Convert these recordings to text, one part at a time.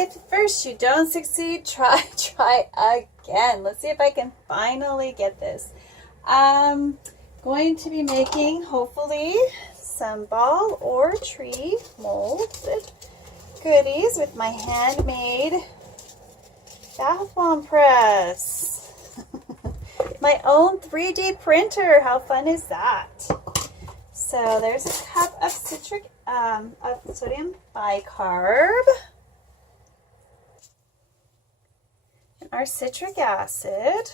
if at first you don't succeed, try again. Let's see if I can finally get this. I'm going to be making, hopefully, some ball or tree molded goodies with my handmade bath bomb press. My own 3D printer. How fun is that? So there's a cup of sodium bicarb. And our citric acid.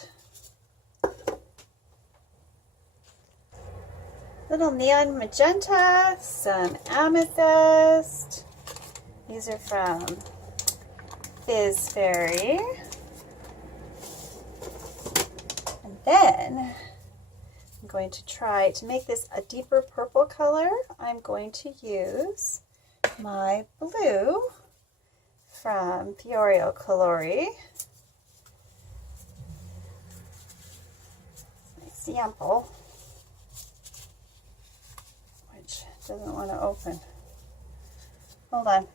Little neon magenta, some amethyst. These are from Fizz Fairy. And then I'm going to try to make this a deeper purple color. I'm going to use my blue from Fiorio Colori. My sample, which doesn't want to open. Hold on.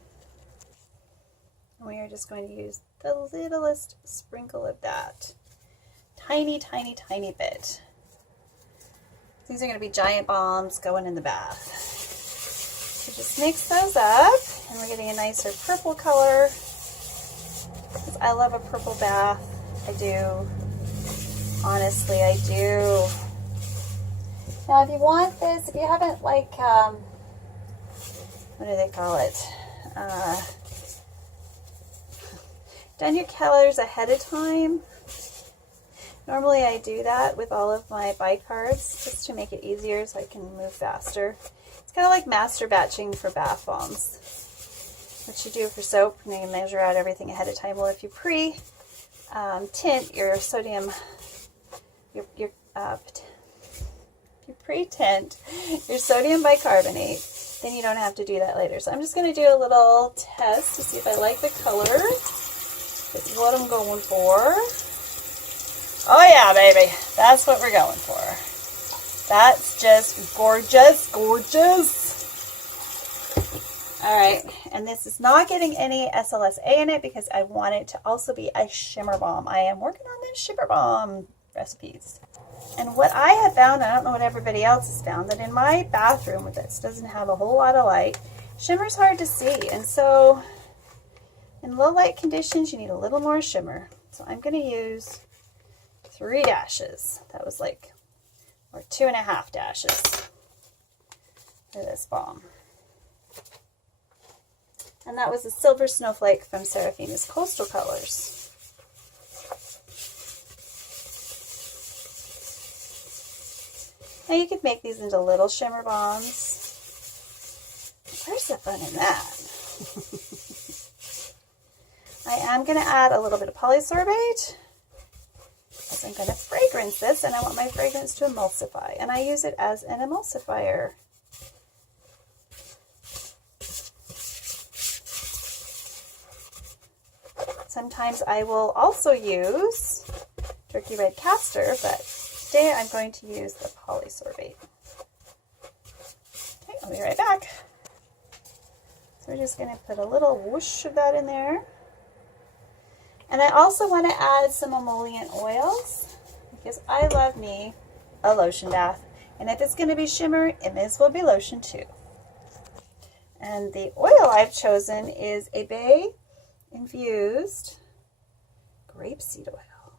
We are just going to use the littlest sprinkle of that. Tiny, tiny, tiny bit. These are going to be giant bombs going in the bath. So just mix those up, and we're getting a nicer purple color. I love a purple bath. I do. Honestly, I do. Now, if you want this, if you haven't, like, what do they call it? Done your colors ahead of time. Normally I do that with all of my bicarbs just to make it easier so I can move faster. It's kind of like master batching for bath bombs. What you do for soap, and you measure out everything ahead of time. Well, if you pre-tint your sodium, you pre-tint your sodium bicarbonate, then you don't have to do that later. So I'm just going to do a little test to see if I like the color. It's what I'm going for. Oh yeah, baby. That's what we're going for. That's just gorgeous, gorgeous. All right, and this is not getting any SLSA in it because I want it to also be a shimmer balm. I am working on these shimmer balm recipes. And what I have found, I don't know what everybody else has found, that in my bathroom, that doesn't have a whole lot of light, shimmer's hard to see. And so in low light conditions, you need a little more shimmer. So I'm going to use 3 dashes. That was like, or 2.5 dashes for this balm. And that was a Silver Snowflake from Serafina's Coastal Colors. Now you could make these into little shimmer bombs. Where's the fun in that? I am going to add a little bit of polysorbate. Because I'm going to fragrance this, and I want my fragrance to emulsify. And I use it as an emulsifier. Sometimes I will also use turkey red castor, but today I'm going to use the polysorbate. Okay, I'll be right back. So we're just going to put a little whoosh of that in there. And I also want to add some emollient oils because I love me a lotion bath. And if it's going to be shimmer, it may as well be lotion too. And the oil I've chosen is a bay infused grapeseed oil.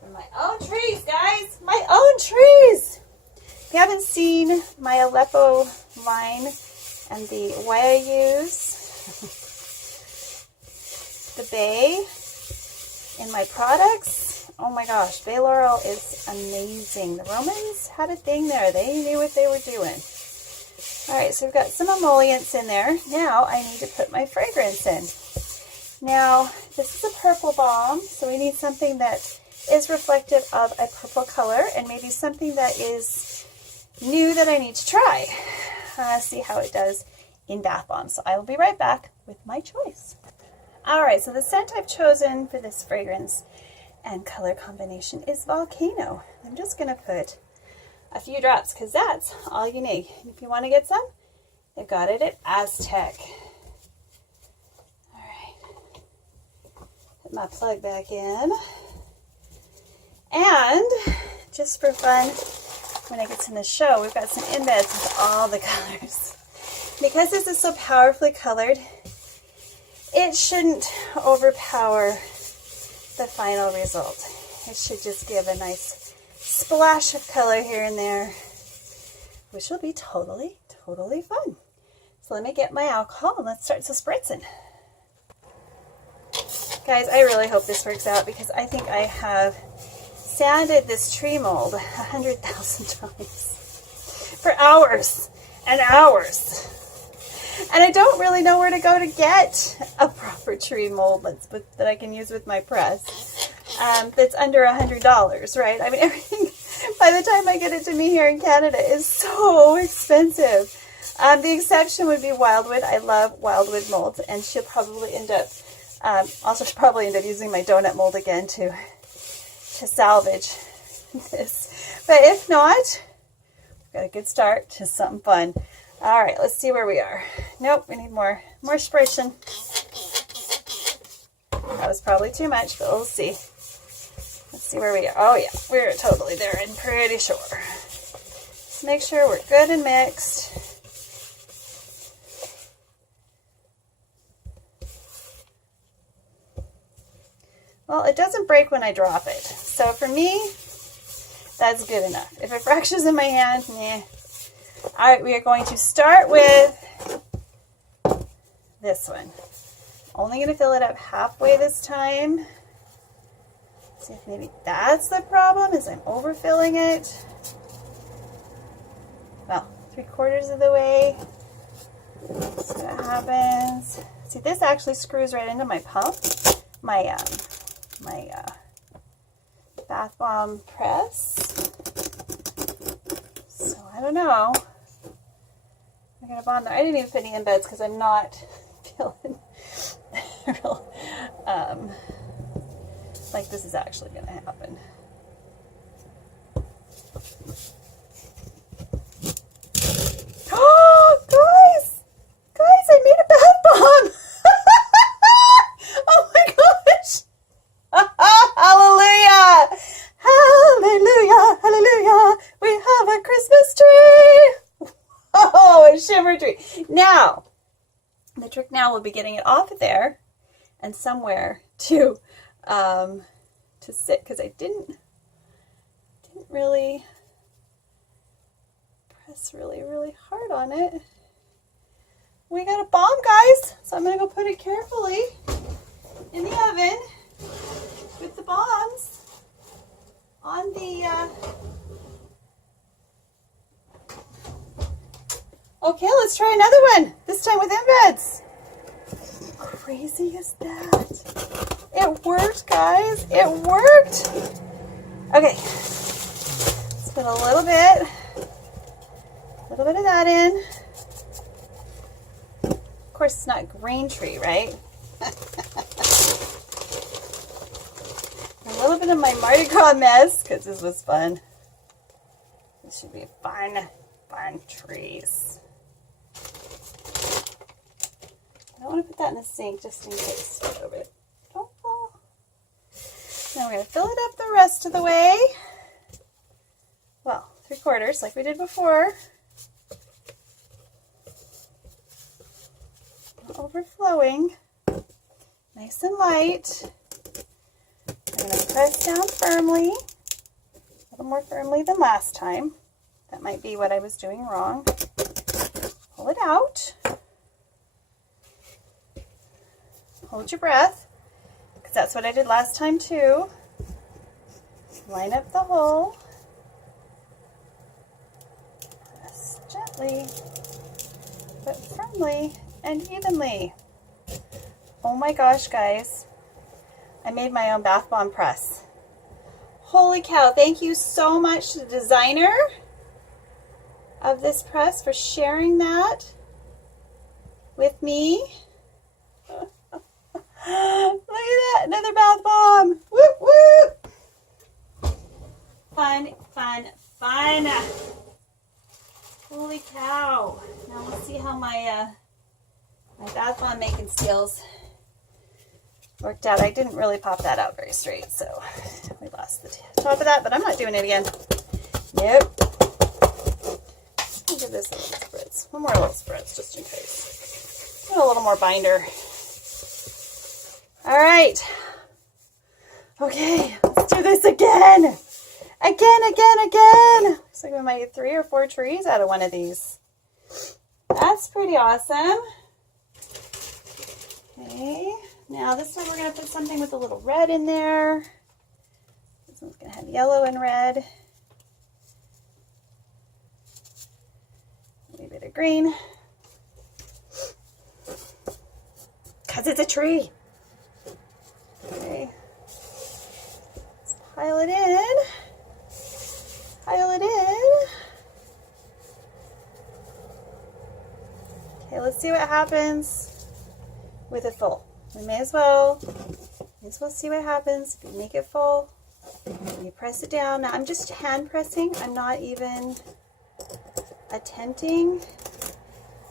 From my own trees, guys! My own trees! If you haven't seen my Aleppo line and the why I use the bay in my products, oh my gosh, bay laurel is amazing. The Romans had a thing there. They knew what they were doing. Alright, so we've got some emollients in there. Now I need to put my fragrance in. Now, this is a purple balm, so we need something that is reflective of a purple color and maybe something that is new that I need to try. See how it does in bath bombs. So I will be right back with my choice. Alright, so the scent I've chosen for this fragrance and color combination is Volcano. I'm just going to put a few drops because that's all you need. If you want to get some, I got it at Aztec. All right. Put my plug back in. And just for fun, when I get to the show, we've got some embeds with all the colors. Because this is so powerfully colored, it shouldn't overpower the final result. It should just give a nice splash of color here and there, which will be totally, totally fun. So let me get my alcohol and let's start spritzing. Guys, I really hope this works out because I think I have sanded this tree mold 100,000 times for hours and hours. And I don't really know where to go to get a proper tree mold that I can use with my press that's under $100, right? I mean, everything, by the time I get it to me here in Canada, is so expensive. The exception would be Wildwood. I love Wildwood molds, and she'll probably end up, also she'll probably end up using my donut mold again to salvage this. But if not, we've got a good start to something fun. All right, let's see where we are. Nope, we need more spritzing. That was probably too much, but we'll see. Let's see where we are. Oh yeah, we're totally there, I'm pretty sure. Just make sure we're good and mixed. Well, it doesn't break when I drop it. So for me, that's good enough. If it fractures in my hand, meh. All right, we are going to start with this one. Only going to fill it up halfway this time. See if maybe that's the problem, is I'm overfilling it. Well, 3/4 of the way. See what happens. See, this actually screws right into my pump, my bath bomb press. So I don't know. I got a bond there. I didn't even put any embeds because I'm not feeling real like this is actually going to happen. Oh, guys, I made a bath bomb. Oh my gosh. Hallelujah. Hallelujah. Hallelujah. We have a Christmas tree. Oh, a shimmer tree. Now, the trick now will be getting it off of there and somewhere to sit, because I didn't really press really hard on it. We got a bomb, guys, so I'm gonna go put it carefully in the oven with the bombs on the okay, let's try another one, this time with embeds. How crazy is that? It worked, guys. It worked. Okay. Let's put a little bit of that in. Of course, it's not green tree, right? A little bit of my Mardi Gras mess, because this was fun. This should be fun trees. I don't want to put that in the sink just in case. Don't fall. Now we're going to fill it up the rest of the way. Well, 3/4 like we did before. Not overflowing. Nice and light. I'm going to press down firmly. A little more firmly than last time. That might be what I was doing wrong. Pull it out. Hold your breath, because that's what I did last time too. Line up the hole. Press gently, but firmly and evenly. Oh my gosh, guys. I made my own bath bomb press. Holy cow, thank you so much to the designer of this press for sharing that with me. Look at that, another bath bomb. Whoop, whoop. Fun. Holy cow. Now let's see how my off on making steels. Worked out. I didn't really pop that out very straight, so we lost the top of that, but I'm not doing it again. Nope. I'll give this a little spritz. One more little spritz, just in case. Get a little more binder. All right. Okay, let's do this again. Again. Looks like we might get 3 or 4 trees out of one of these. That's pretty awesome. Okay, now this time we're going to put something with a little red in there. This one's going to have yellow and red. A bit of green. Because it's a tree. Okay. Let's pile it in. Okay, let's see what happens with it full. We may as well see what happens if you make it full. You press it down. Now I'm just hand pressing. I'm not even attempting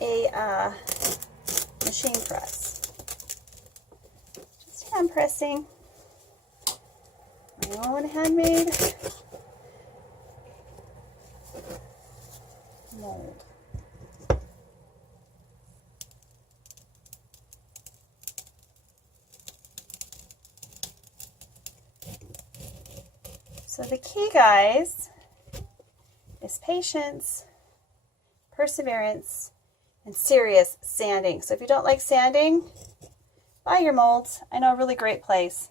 a machine press. Just hand pressing. My own handmade mold. So the key, guys, is patience, perseverance, and serious sanding. So if you don't like sanding, buy your molds. I know a really great place.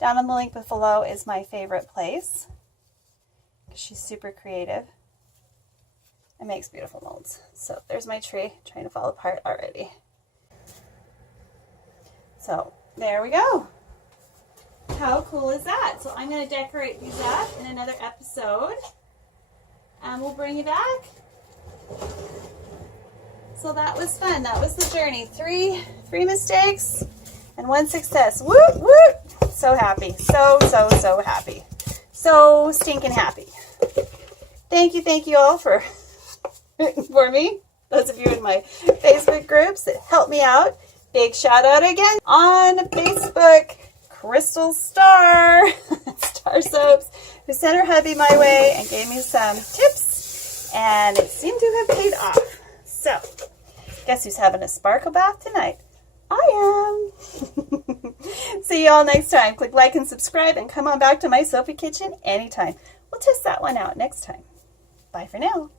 Down on the link below is my favorite place. She's super creative and makes beautiful molds. So there's my tree trying to fall apart already. So there we go. How cool is that? So I'm going to decorate these up in another episode and we'll bring you back. So that was fun. That was the journey. Three mistakes and 1 success. Woo, woo! So happy. So happy. So stinking happy. Thank you all for me. Those of you in my Facebook groups that helped me out. Big shout out again on Facebook. Crystal Star Soaps, who sent her hubby my way and gave me some tips, and it seemed to have paid off. So, guess who's having a sparkle bath tonight? I am. See you all next time. Click like and subscribe, and come on back to my Soapy Kitchen anytime. We'll test that one out next time. Bye for now.